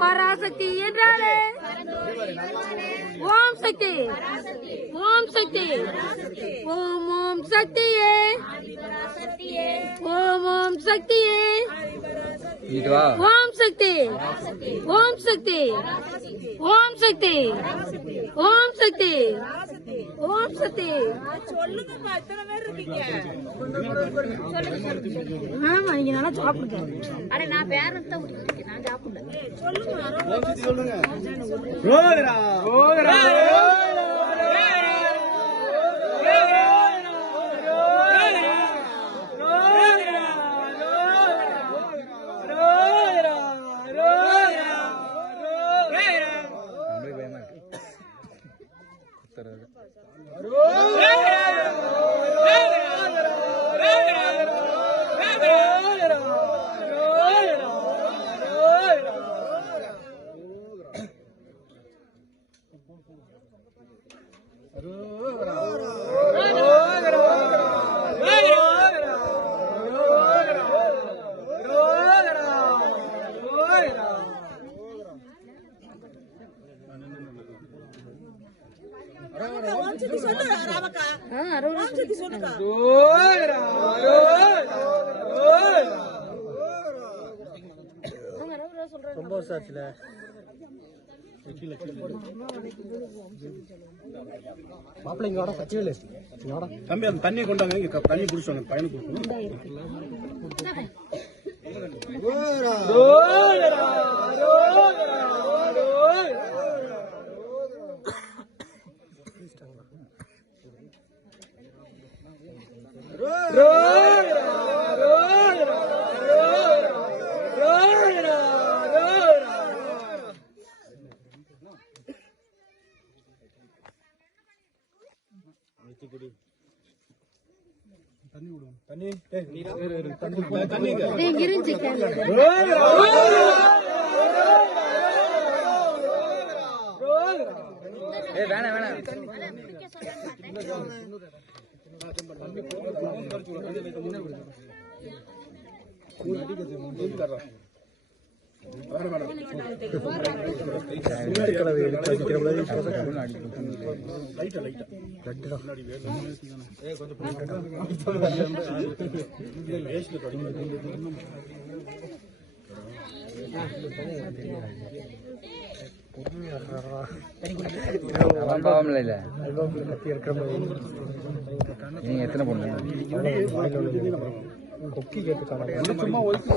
பராசக்தி என்றாலே ஓம் சக்தி ஓம் சக்தி ஓம் ஓம் சக்தியே ஓம் ஓம் சக்தியே இங்கிட்டு வா ஓம் சக்தி ஓம் சக்தி ஓம் சக்தி ஓம் சக்தி. ஓம் சக்தி. ஆமா நீங்க நல்லா சாப்பிடுங்க. அட நான் பேரன் தான் குடிக்கிறேன் நான் சாப்பிடல. நம்மளுக்கு तरह का। ரொம்ப வருஷம் ஆச்சுல? மாப்பிள்ளை இங்க வாடா தம்பி அந்த தண்ணியை கொண்டாங்க தண்ணி குடிச்சோங்க பையனுக்கு கொடுக்கணும் தண்ணி ஏய், இரு, இரு, தண்ணி தண்ணி. ஏய் வேணாம் வேணாம் கலவை பாவம் இல்ல நீங்க எத்தனை பொண்ணு? கொக்கி கேட்டு காணாம சும்மா ஒதுக்கி